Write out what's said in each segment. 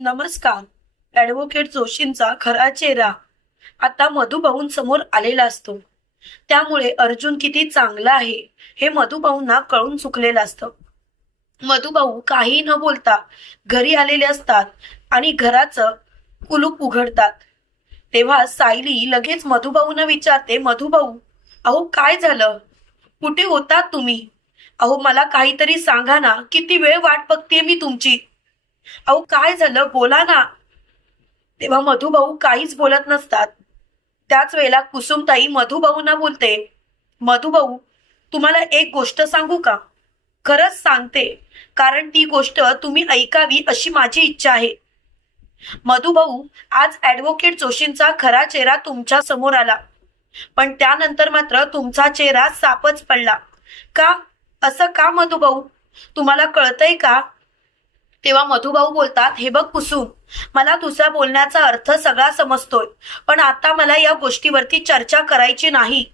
नमस्कार. ॲडव्होकेट जोशींचा खरा चेहरा आता मधुभाऊंसमोर आलेला असतो. त्यामुळे अर्जुन किती चांगला आहे हे मधुभाऊंना कळून चुकलेलं असतं. मधुभाऊ काही न बोलता घरी आलेले असतात आणि घराचं कुलूप उघडतात. तेव्हा सायली लगेच मधुभाऊंना विचारते मधुभाऊ अहो काय झालं? कुठे होतात तुम्ही? अहो मला काहीतरी सांगा ना किती वेळ वाट बघते मी तुमची. अहो काय झालं? बोला ना. तेव्हा मधुभाऊ काहीच बोलत नसतात. त्याच वेळेला कुसुमताई मधुभाऊंना बोलते मधुभाऊ तुम्हाला एक गोष्ट सांगू का? खरंच सांगते. कारण ती गोष्ट तुम्ही ऐकावी अशी माझी इच्छा आहे. मधुभाऊ आज ऍडव्होकेट जोशींचा खरा चेहरा तुमच्यासमोर आला. पण त्यानंतर मात्र तुमचा चेहरा सापच पडला. का? असं का मधुभाऊ? तुम्हाला कळतंय का? तेव्हा मधुभाऊ बोलतात हे बघ कुसुम मला तुझा बोलण्याचा अर्थ सगळा समजतोय पण आता मला या गोष्टीवरती चर्चा करायची नाही.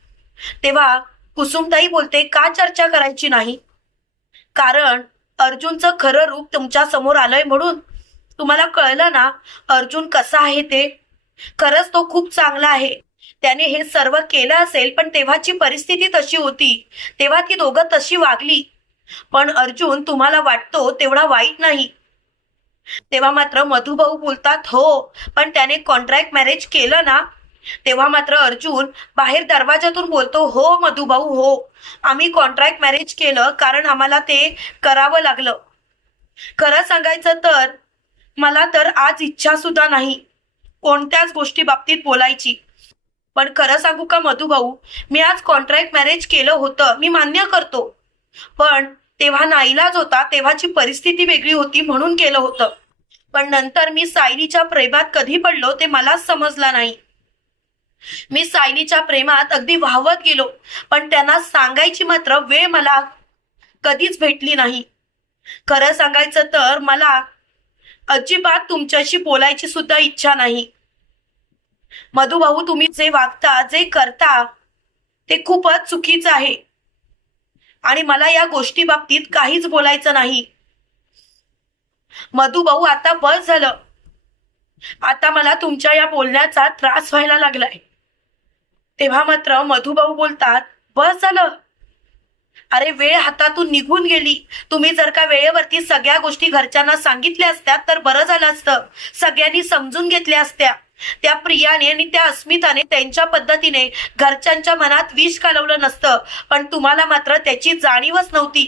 तेव्हा कुसुमताई बोलते का चर्चा करायची नाही? कारण अर्जुनचं खरं रूप तुमच्यासमोर आलंय म्हणून. तुम्हाला कळलं ना अर्जुन कसा आहे ते? खरंच तो खूप चांगला आहे. त्याने हे सर्व केलं असेल पण तेव्हाची परिस्थिती तशी होती. तेव्हा ती दोघं तशी वागली. पण अर्जुन तुम्हाला वाटतो तेवढा वाईट नाही. तेव्हा मात्र मधुभाऊ बोलतात हो पण त्याने कॉन्ट्रॅक्ट मॅरेज केलं ना? तेव्हा मात्र अर्जुन बाहेर दरवाजातून बोलतो हो मधुभाऊ हो. आम्ही कॉन्ट्रॅक्ट मॅरेज केलं कारण आम्हाला ते करावं लागलं. खरं सांगायचं तर मला तर आज इच्छा सुद्धा नाही कोणत्याच गोष्टी बाबतीत बोलायची. पण खरं सांगू का मधुभाऊ मी आज कॉन्ट्रॅक्ट मॅरेज केलं होतं मी मान्य करतो. पण तेव्हा नाईलाज होता तेव्हाची परिस्थिती वेगळी होती म्हणून केलं होतं. पण नंतर मी सायलीच्या प्रेमात कधी पडलो ते मलाच समजलं नाही. मी सायलीच्या प्रेमात अगदी वाहवत गेलो पण त्यांना सांगायची मात्र वेळ मला कधीच भेटली नाही. खरं सांगायचं तर मला अजिबात तुमच्याशी बोलायची सुद्धा इच्छा नाही. मधुभाऊ तुम्ही जे वागता जे करता ते खूपच चुकीचं आहे. आणि मला या गोष्टी बाबतीत काहीच बोलायचं नाही. मधुभाऊ आता बस झालं. आता मला तुमच्या या बोलण्याचा त्रास व्हायला लागलाय. तेव्हा मात्र मधुभाऊ बोलतात बस झालं. अरे वेळ हातातून निघून गेली. तुम्ही जर का वेळेवरती सगळ्या गोष्टी घरच्यांना सांगितल्या असत्या तर बरं झालं असतं. सगळ्यांनी समजून घेतल्या असत्या. त्या प्रियाने आणि त्या अस्मिताने त्यांच्या पद्धतीने घरच्यांच्या मनात विष कालवलं नसतं पण तुम्हाला मात्र त्याची जाणीवच नव्हती.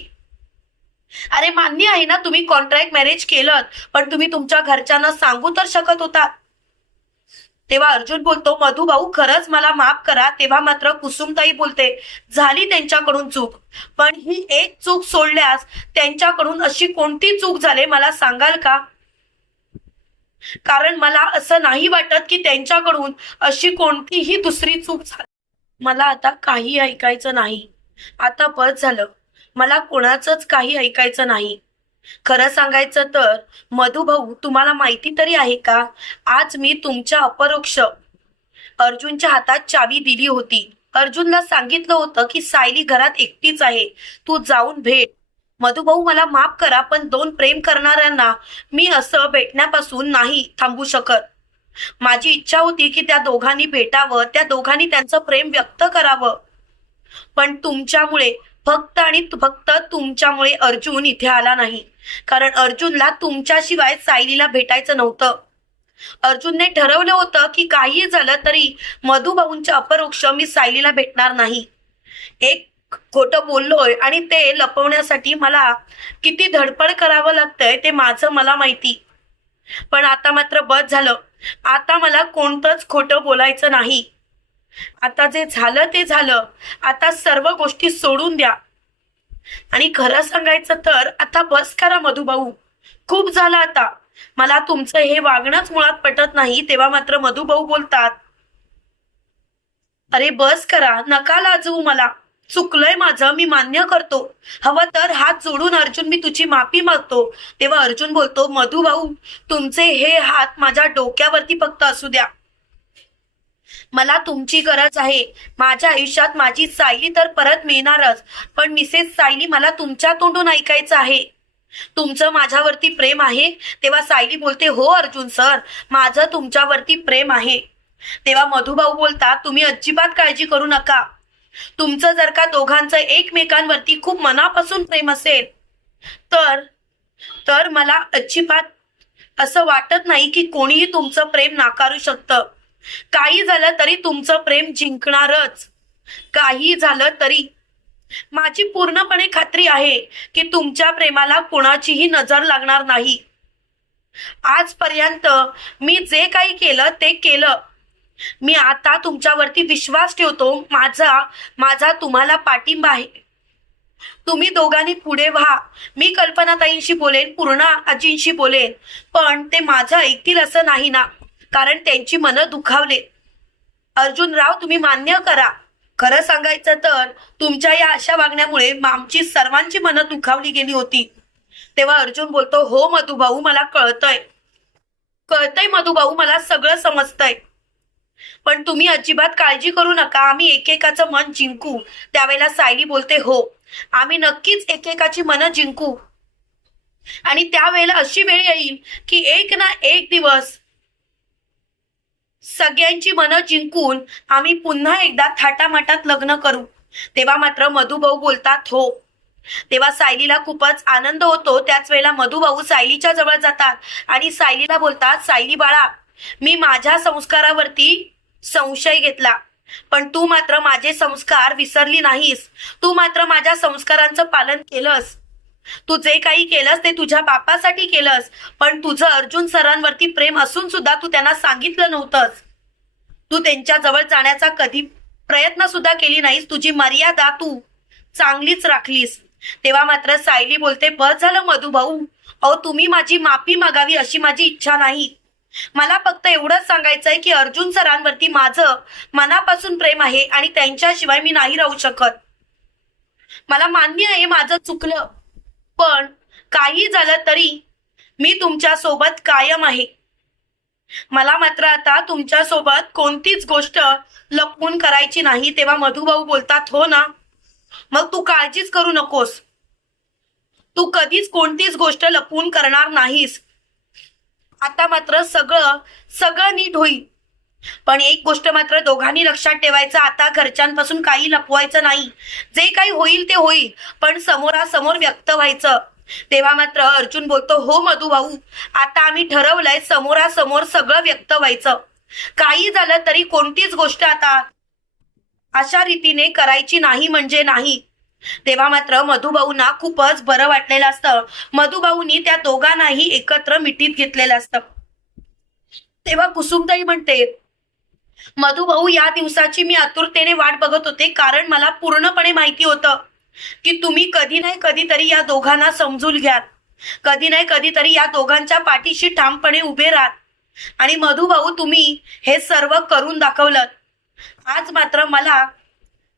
अरे मान्य आहे ना तुम्ही कॉन्ट्रॅक्ट मॅरेज केलं पण तुम्ही तुमच्या घरच्यांना सांगू तर शकत होता. तेव्हा अर्जुन बोलतो मधुभाऊ खरंच मला माफ करा तेव्हा मात्र कुसुमताई बोलते झाली त्यांच्याकडून चूक पण ही एक चूक सोडल्यास त्यांच्याकडून अशी कोणती चूक झाली मला सांगाल का? कारण मला असं नाही वाटत की त्यांच्याकडून अशी कोणतीही दुसरी चूक झाली मला आता काही ऐकायचं नाही. आता बस झालं. मला कोणाचंच काही ऐकायचं नाही. खरं सांगायचं तर मधुभाऊ तुम्हाला माहिती तरी आहे का? आज मी तुमच्या अपरोक्ष अर्जुनच्या हातात चावी दिली होती. अर्जुनला सांगितलं होतं की सायली घरात एकटीच आहे. तू जाऊन भेट. मधुभाऊ मला माफ करा पण दोन प्रेम करणाऱ्यांना मी असं भेटण्यापासून नाही थांबू शकत. माझी इच्छा होती की त्या दोघांनी भेटावं त्या दोघांनी त्यांचं प्रेम व्यक्त करावं. पण तुमच्यामुळे फक्त आणि फक्त तुमच्यामुळे अर्जुन इथे आला नाही. कारण अर्जुनला तुमच्याशिवाय सायलीला भेटायचं नव्हतं. अर्जुनने ठरवलं होतं की काही झालं तरी मधुभाऊंच्या अपरोक्ष मी सायलीला भेटणार नाही. एक खोटं बोललोय आणि ते लपवण्यासाठी मला किती धडपड करावं लागतंय ते माझं मला माहिती. पण आता मात्र बस झालं. आता मला कोणतंच खोटं बोलायचं नाही. आता जे झालं ते झालं. आता सर्व गोष्टी सोडून द्या. आणि खरं सांगायचं तर आता बस करा मधुभाऊ. खूप झालं आता. मला तुमचं हे वागणंच मुळात पटत नाही तेव्हा मात्र मधुभाऊ बोलतात. अरे बस करा. नका लाजवू मला. चुकलंय माझं मी मान्य करतो. हवं तर हात जोडून अर्जुन मी तुझी माफी मागतो. तेव्हा अर्जुन बोलतो मधुभाऊ तुमचे हे हात माझ्या डोक्यावरती फक्त असू द्या. मला तुमची गरज आहे. माझ्या आयुष्यात माझी सायली तर परत मिळणारच पण मिसेस सायली मला तुमच्या तोंडून ऐकायचं आहे. तुमचं माझ्यावरती प्रेम आहे. तेव्हा सायली बोलते हो अर्जुन सर माझं तुमच्यावरती प्रेम आहे. तेव्हा मधुभाऊ बोलतात तुम्ही अजिबात काळजी करू नका. तुमचं जर का दोघांचं एकमेकांवरती खूप मनापासून प्रेम असेल तर तर मला अजिबात असं वाटत नाही की कोणीही तुमचं प्रेम नाकारू शकतं. काही झालं तरी तुमचं प्रेम जिंकणारच. काही झालं तरी. माझी पूर्णपणे खात्री आहे की तुमच्या प्रेमाला कुणाचीही नजर लागणार नाही. आजपर्यंत मी जे काही केलं ते केलं. मी आता तुमच्यावरती विश्वास ठेवतो. माझा माझा तुम्हाला पाठिंबा आहे. तुम्ही दोघांनी पुढे व्हा. मी कल्पनाताईंशी बोलेन पूर्णा आजींशी बोलेन. पण ते माझं ऐकतील असं नाही ना. कारण त्यांची मनं दुखावले. अर्जुन राव तुम्ही मान्य करा. खरं सांगायचं तर तुमच्या या अशा वागण्यामुळे आमची सर्वांची मनं दुखावली गेली होती. तेव्हा अर्जुन बोलतो हो मधुभाऊ मला कळतंय. कळतंय मधुभाऊ मला सगळं समजतंय. पण तुम्ही अजिबात काळजी करू नका. आम्ही एकेकाचं मन जिंकू. त्यावेळेला सायली बोलते हो आम्ही नक्कीच एकेकाची मनं जिंकू. आणि त्यावेळेला अशी वेळ येईल की एक ना एक दिवस सगळ्यांची मनं जिंकून आम्ही पुन्हा एकदा थाटामाटात लग्न करू. तेव्हा मात्र मधुभाऊ बोलतात हो. तेव्हा सायलीला खूपच आनंद होतो. त्याच वेळेला मधुभाऊ सायलीच्या जवळ जातात आणि सायलीला बोलतात सायली बाळा मी माझ्या संस्कारावरती संशय घेतला. पण तू मात्र माझे संस्कार विसरली नाहीस. तू मात्र माझ्या संस्कारांचं पालन केलंस. तू जे काही केलंस ते तुझ्या बापासाठी केलंस. पण तुझं अर्जुन सरांवरती प्रेम असून सुद्धा तू त्यांना सांगितलं नव्हतंस. तू त्यांच्या जवळ जाण्याचा कधी प्रयत्न सुद्धा केली नाहीस. तुझी मर्यादा तू चांगलीच राखलीस. तेव्हा मात्र सायली बोलते बस झालं मधुभाऊ. अहो तुम्ही माझी माफी मागावी अशी माझी इच्छा नाही. मला फक्त एवढंच सांगायचंय की अर्जुन सरांवरती माझं मनापासून प्रेम आहे आणि त्यांच्याशिवाय मी नाही राहू शकत. मला मान्य आहे माझं चुकलं पण काही झालं तरी मी तुमच्यासोबत कायम आहे. मला मात्र आता तुमच्यासोबत कोणतीच गोष्ट लपवून करायची नाही तेव्हा मधुभाऊ बोलतात हो ना मग तू काळजीच करू नकोस. तू कधीच कोणतीच गोष्ट लपवून करणार नाहीस. आता मात्र सगळं सगळं नीट होईल पण एक गोष्ट मात्र दोघांनी लक्षात ठेवायचं आता घरच्यांपासून काही लपवायचं नाही. जे काही होईल ते होईल पण समोरासमोर व्यक्त व्हायचं. तेव्हा मात्र अर्जुन बोलतो हो मधू भाऊ आता आम्ही ठरवलंय समोरासमोर सगळं व्यक्त व्हायचं. काही झालं तरी कोणतीच गोष्ट आता अशा रीतीने करायची नाही म्हणजे नाही. तेव्हा मात्र मधुभाऊंना खूपच बरं वाटलेलं असतं. मधुभाऊनी त्या दोघांनाही एकत्र मिठीत घेतलेलं असतं. तेव्हा कुसुमताई म्हणते मधुभाऊ या दिवसाची मी आतुरतेने वाट बघत होते कारण मला पूर्णपणे माहिती होतं की तुम्ही कधी नाही कधीतरी या दोघांना समजून घ्याल. कधी नाही कधीतरी या दोघांच्या पाठीशी ठामपणे उभे राहाल. आणि मधुभाऊ तुम्ही हे सर्व करून दाखवलं आज मात्र मला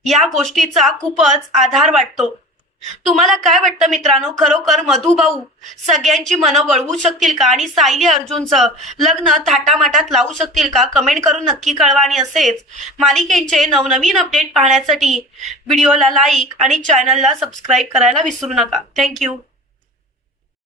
या गोष्टीचा खूपच आधार वाटतो. तुम्हाला काय वाटतं मित्रांनो? खरोखर मधुभाऊ सगळ्यांची मनं वळवू शकतील का? आणि सायली अर्जुनचं लग्न थाटामाटात लावू शकतील का? कमेंट करून नक्की कळवा आणि असेच मालिकेचे नवनवीन अपडेट पाहण्यासाठी व्हिडिओला लाईक आणि चॅनलला सबस्क्राईब करायला विसरू नका. थँक्यू